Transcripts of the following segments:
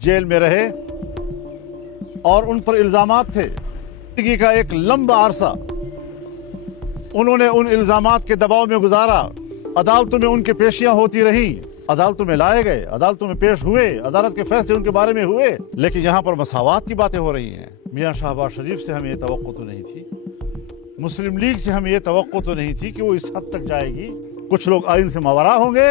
Jail में रहे और उन पर इल्ज़ामात थे। जिंदगी का एक लंबा अरसा उन्होंने उन इल्ज़ामात के दबाव में गुजारा। अदालतों में उनकी पेशियां होती रहीं, अदालतों में लाए गए, अदालतों में पेश हुए, अदालत के फैसले उनके बारे में हुए। लेकिन यहाँ पर मसावात की बातें हो रही हैं। मियां शहबाज शरीफ से हमें ये तवक्को तो नहीं थी, मुस्लिम लीग से हमें ये तवक्को तो नहीं थी कि वो इस हद तक जाएगी। कुछ लोग आइन से मावरा होंगे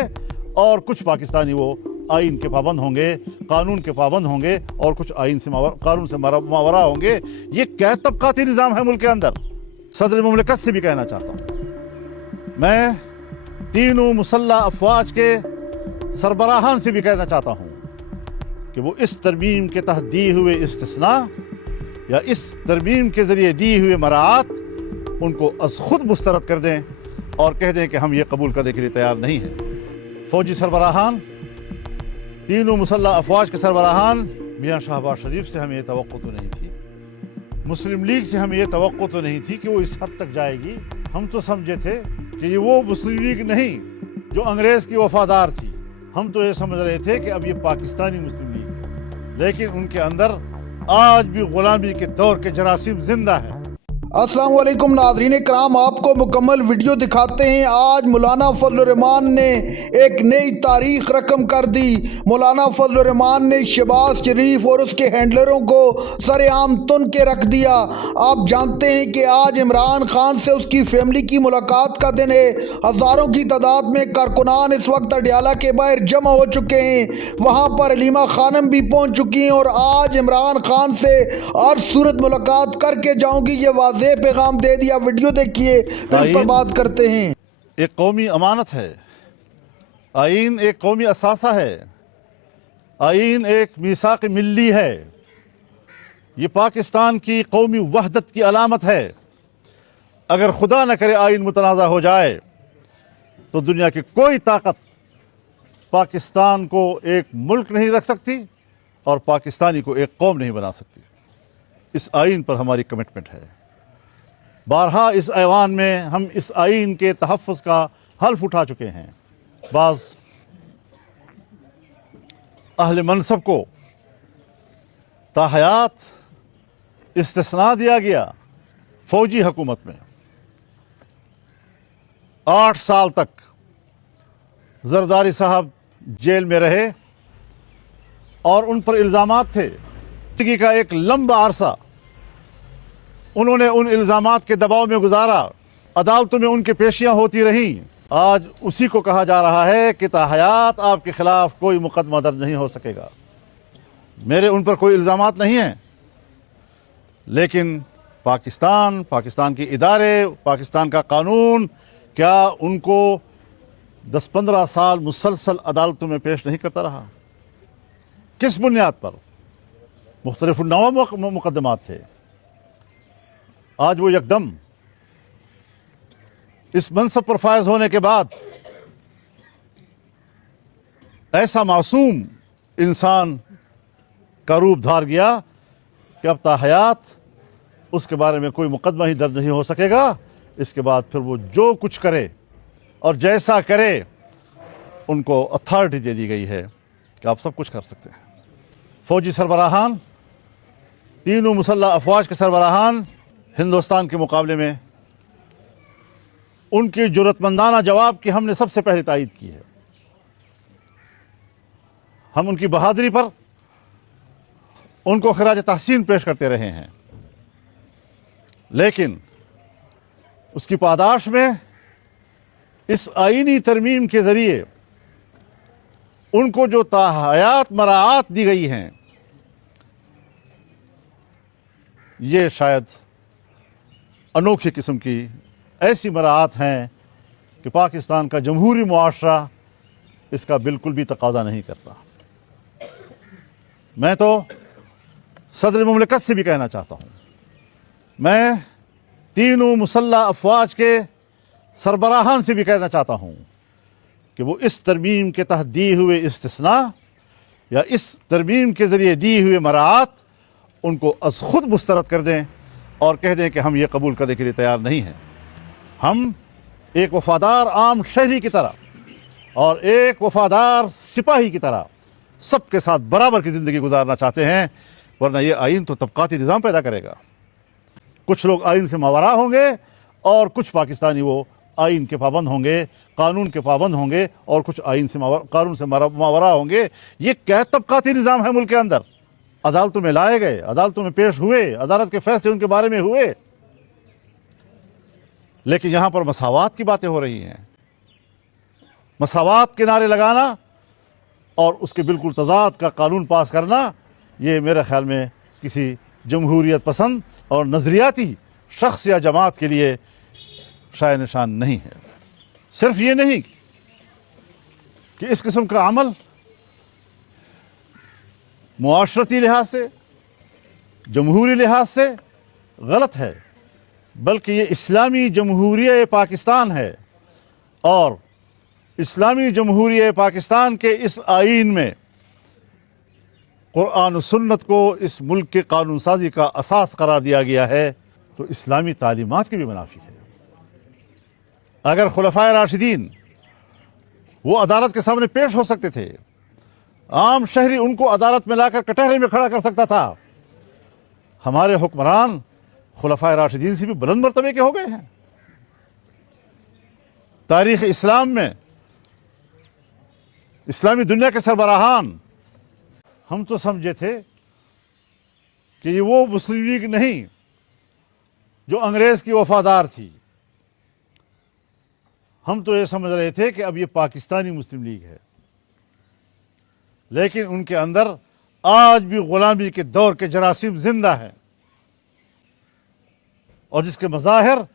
और कुछ पाकिस्तानी वो आइन के पाबंद होंगे, कानून के पाबंद होंगे, और कुछ आइन से कानून से मावरा होंगे। ये क्या तबकाती निज़ाम है मुल्क के अंदर। सदर मुमलिकत से भी कहना चाहता हूँ, मैं तीनों मुसल्लह अफवाज के सरबराहान से भी कहना चाहता हूँ कि वो इस तरमीम के तहत दिए हुए इस्तिस्ना या इस तरमीम के ज़रिए दी हुए मराआत उनको अज़ खुद मुस्तरद कर दें और कह दें कि हम ये कबूल करने के लिए तैयार नहीं हैं। फ़ौजी सरबराहान, तीनों मुसल्लह अफवाज के सरबराहान, मियां शहबाज शरीफ से हमें ये तवक्को तो नहीं थी, मुस्लिम लीग से हमें ये तवक्को तो नहीं थी कि वो इस हद तक जाएगी। हम तो समझे थे कि ये वो मुस्लिम लीग नहीं जो अंग्रेज़ की वफादार थी। हम तो ये समझ रहे थे कि अब ये पाकिस्तानी मुस्लिम लीग है, लेकिन उनके अंदर आज भी गुलामी के दौर के जरासीम जिंदा है। अस्सलाम वालेकुम नाज़रीन कराम, आपको मुकम्मल वीडियो दिखाते हैं। आज मौलाना फजल रहमान ने एक नई तारीख रकम कर दी। मौलाना फजल रहमान ने शहबाज शरीफ और उसके हैंडलरों को सरेआम तुन के रख दिया। आप जानते हैं कि आज इमरान खान से उसकी फैमिली की मुलाकात का दिन है। हज़ारों की तादाद में कारकुनान इस वक्त अडियाला के बाहर जमा हो चुके हैं। वहाँ पर अलीमा खानम भी पहुँच चुकी हैं और आज इमरान खान से हर सूरत मुलाकात करके जाऊँगी, ये वाज़ेह पैगाम दे दिया। वीडियो देखिए, फिर इस पर बात करते हैं। एक कौमी अमानत है, आइन एक कौमी असासा है, आइन एक मीसाक मिल्ली है। ये पाकिस्तान की कौमी वहदत की अलामत है। अगर खुदा न करे आइन मुतनाज़ा हो जाए तो दुनिया की कोई ताकत पाकिस्तान को एक मुल्क नहीं रख सकती और पाकिस्तानी को एक कौम नहीं बना सकती। इस आइन पर हमारी कमिटमेंट है। बारहा इस ऐवान में हम इस आइन के तहफ़्फ़ुज़ का हल्फ उठा चुके हैं। बाज़ अहले मनसब को ताहयात इस्तिस्ना दिया गया। फ़ौजी हुकूमत में 8 साल तक जरदारी साहब जेल में रहे और उन पर इल्ज़ामात थे। जिंदगी का एक लंबा अरसा उन्होंने उन इल्ज़ामात के दबाव में गुजारा। अदालतों में उनकी पेशियां होती रहीं। आज उसी को कहा जा रहा है कि ताहयात आपके खिलाफ कोई मुकदमा दर्ज नहीं हो सकेगा। मेरे उन पर कोई इल्ज़ामात नहीं हैं, लेकिन पाकिस्तान के इदारे, पाकिस्तान का कानून क्या उनको 10-15 साल मुसलसल अदालतों में पेश नहीं करता रहा? किस बुनियाद पर? मुख्तलिफ नवा मुकदमात थे। आज वो यकदम इस मनसब पर फायज होने के बाद ऐसा मासूम इंसान का रूप धार गया कि अब ताहयात उसके बारे में कोई मुकदमा ही दर्ज नहीं हो सकेगा। इसके बाद फिर वो जो कुछ करे और जैसा करे उनको अथॉरिटी दे दी गई है कि आप सब कुछ कर सकते हैं। फ़ौजी सरबराहान, तीनों मुसल्लह अफवाज के सरबराहान हिंदुस्तान के मुकाबले में उनकी जुर्रतमंदाना जवाब की हमने सबसे पहले तायीद की है। हम उनकी बहादुरी पर उनको खिराज तहसीन पेश करते रहे हैं, लेकिन उसकी पादाश में इस आईनी तरमीम के ज़रिए उनको जो ताहयात मराआत दी गई हैं, ये शायद अनोखी किस्म की ऐसी मराआत हैं कि पाकिस्तान का जमहूरी मुआशरा इसका बिल्कुल भी तकाज़ा नहीं करता। मैं तो सदर मुमलिकत से भी कहना चाहता हूँ, मैं तीनों मुसल्लह अफवाज के सरबराहान से भी कहना चाहता हूँ कि वो इस तरमीम के तहत दिए हुए इस्तिस्ना या इस तरमीम के ज़रिए दी हुए मराआत उनको अज़ खुद मुस्तरद कर दें और कह दें कि हम ये कबूल करने के लिए तैयार नहीं हैं। हम एक वफ़ादार आम शहरी की तरह और एक वफ़ादार सिपाही की तरह सब के साथ बराबर की ज़िंदगी गुजारना चाहते हैं, वरना ये आइन तो तबकाती निज़ाम पैदा करेगा। कुछ लोग आइन से मावरा होंगे और कुछ पाकिस्तानी वो आइन के पाबंद होंगे, कानून के पाबंद होंगे, और कुछ आइन से कानून से मावरा होंगे। ये क्या तबकाती निज़ाम है मुल्क के अंदर? अदालतों में लाए गए, अदालतों में पेश हुए, अदालत के फैसले उनके बारे में हुए, लेकिन यहाँ पर मसावात की बातें हो रही हैं। मसावात के नारे लगाना और उसके बिल्कुल तज़ाद का कानून पास करना, ये मेरे ख्याल में किसी जमहूरियत पसंद और नज़रियाती शख्स या जमात के लिए शाय निशान नहीं है। सिर्फ ये नहीं कि इस किस्म का अमल मुआशरती लिहाज से, जमहूरी लिहाज से गलत है, बल्कि ये इस्लामी जमहूरियत पाकिस्तान है, और इस्लामी जमहूरियत पाकिस्तान के इस आईन में कुरान और सुन्नत को इस मुल्क के कानून साजी का असास करार दिया गया है, तो इस्लामी तालीमात की भी मुनाफी है। अगर खुलफाए राशिदीन वो अदालत के सामने पेश हो सकते थे, आम शहरी उनको अदालत में लाकर कटहरे में खड़ा कर सकता था, हमारे हुक्मरान खुलफाए राशिदीन से भी बुलंद मर्तबे के हो गए हैं। तारीख़ इस्लाम में इस्लामी दुनिया के सरबराहान, हम तो समझे थे कि ये वो मुस्लिम लीग नहीं जो अंग्रेज़ की वफादार थी, हम तो ये समझ रहे थे कि अब ये पाकिस्तानी मुस्लिम लीग है, लेकिन उनके अंदर आज भी गुलामी के दौर के जरासीम जिंदा हैं, और जिसके मज़ाहिर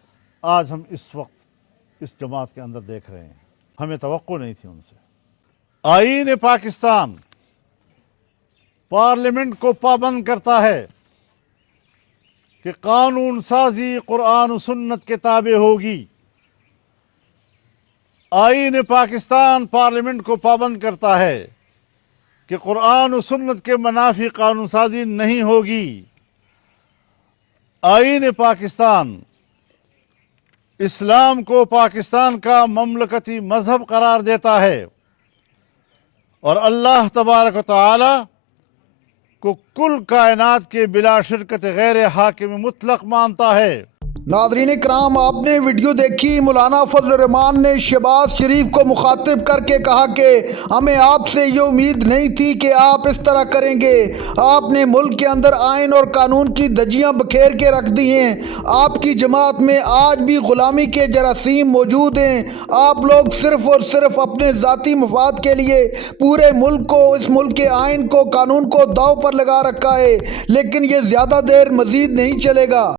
आज हम इस वक्त इस जमात के अंदर देख रहे हैं। हमें तवक्को नहीं थी उनसे। आईन पाकिस्तान पार्लियामेंट को पाबंद करता है कि कानून साजी कुरान और सुन्नत के ताबे होगी। आईन पाकिस्तान पार्लियामेंट को पाबंद करता है कि कुरान और सुन्नत के मनाफी कानून साजी नहीं होगी। आईन पाकिस्तान इस्लाम को पाकिस्तान का ममलकती मजहब करार देता है, और अल्लाह तबारक व तआला को कुल कायनात के बिला शिरकत गैर हाकिम मुतलक मानता है। नाज़रीन कराम, आपने वीडियो देखी। मौलाना फजल रहमान ने शहबाज शरीफ को मुखातिब करके कहा कि हमें आपसे ये उम्मीद नहीं थी कि आप इस तरह करेंगे। आपने मुल्क के अंदर आइन और कानून की धज्जियां बखेर के रख दी हैं। आपकी जमात में आज भी ग़ुलामी के जरासीम मौजूद हैं। आप लोग सिर्फ़ और सिर्फ अपने ज़ाती मफाद के लिए पूरे मुल्क को, इस मुल्क के आइन को, कानून को दाव पर लगा रखा है, लेकिन ये ज़्यादा देर मज़ीद नहीं चलेगा।